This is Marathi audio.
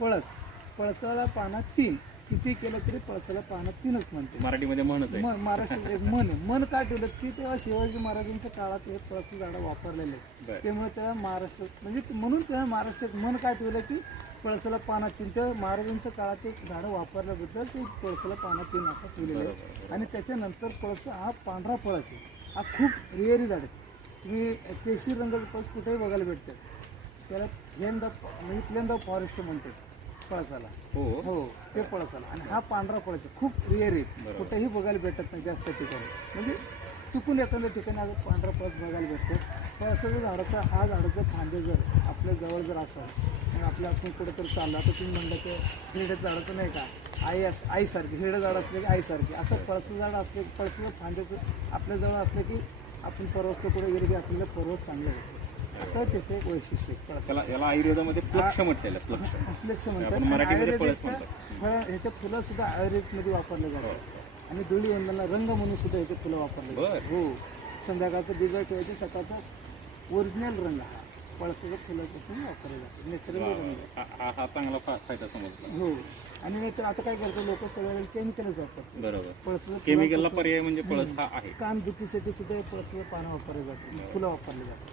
पळसाला पाना 3. किती केलं तरी पळसाला पाना 3च म्हणते. मराठीमध्ये म्हणच आहे. महाराष्ट्रात एक मन आहे. मन का ठेवलं की तेव्हा शिवाजी महाराजांच्या काळात हे पळस झाडं वापरलेले आहेत. त्यामुळे त्या महाराष्ट्रात म्हणजे म्हणून त्या महाराष्ट्रात मन काय ठेवलं की पळसाला पाना 3. त्या महाराजांच्या काळात एक झाडं वापरल्याबद्दल ते पळसाला पाना 3 असं ठेवलेलं आहे. आणि त्याच्यानंतर पळस हा पांढरा पळस आहे. हा खूप रेअरी झाड आहे. तुम्ही केशरी रंगाचं पळस कुठेही बघायला भेटतात. त्याला प्लेन फॉरेस्ट म्हणतात पळसाला. हो ते पळसाला. आणि हा पांढरा पळस खूप रेअर आहे. कुठेही बघायला भेटत नाही जास्त ठिकाणी. म्हणजे चुकून एखाद्या ठिकाणी आता पांढरा पळस बघायला भेटतो. पळसाचं झाडाचं फांदे जर आपल्या जवळ जर असाल मग आपल्या आपण कुठेतरी चाललं. आता तुम्ही म्हणलं की हिरड्या झाडाचं नाही का आईसारखी हिरडं झाड असलं की आईसारखी असं पळसाचं झाड असलं की पळसाचं फांद्याचं आपल्या जवळ असलं की आपण परवस्त पुढे गेले की आपल्याला परवत चांगलं होतं. असं त्याचं एक वैशिष्ट्य आहे. याला आयुर्वेदामध्ये प्लक्ष म्हटलेलं. प्लक्ष म्हणतात. ह्याच्या फुलं सुद्धा आयुर्वेदमध्ये वापरले जातात. आणि धुळीवंदनला रंग म्हणून सुद्धा ह्याचे फुलं वापरले जातात. हो संध्याकाळचं बिजळ ठेवायचे सकाळचा ओरिजिनल रंग हा पळसाच्या फुलापासून वापरले जातात. नॅचरली रंग हा चांगला फायदा समजला. हो. आणि नाहीतर आता काय करतो लोक सगळ्या केमिकलच वापरतात. बरोबर. पळसाचं केमिकलला पर्याय म्हणजे पळस हा आहे. कान दुखीसाठी सुद्धा पळसाचं पानं वापरले जातात. फुलं वापरले जातात.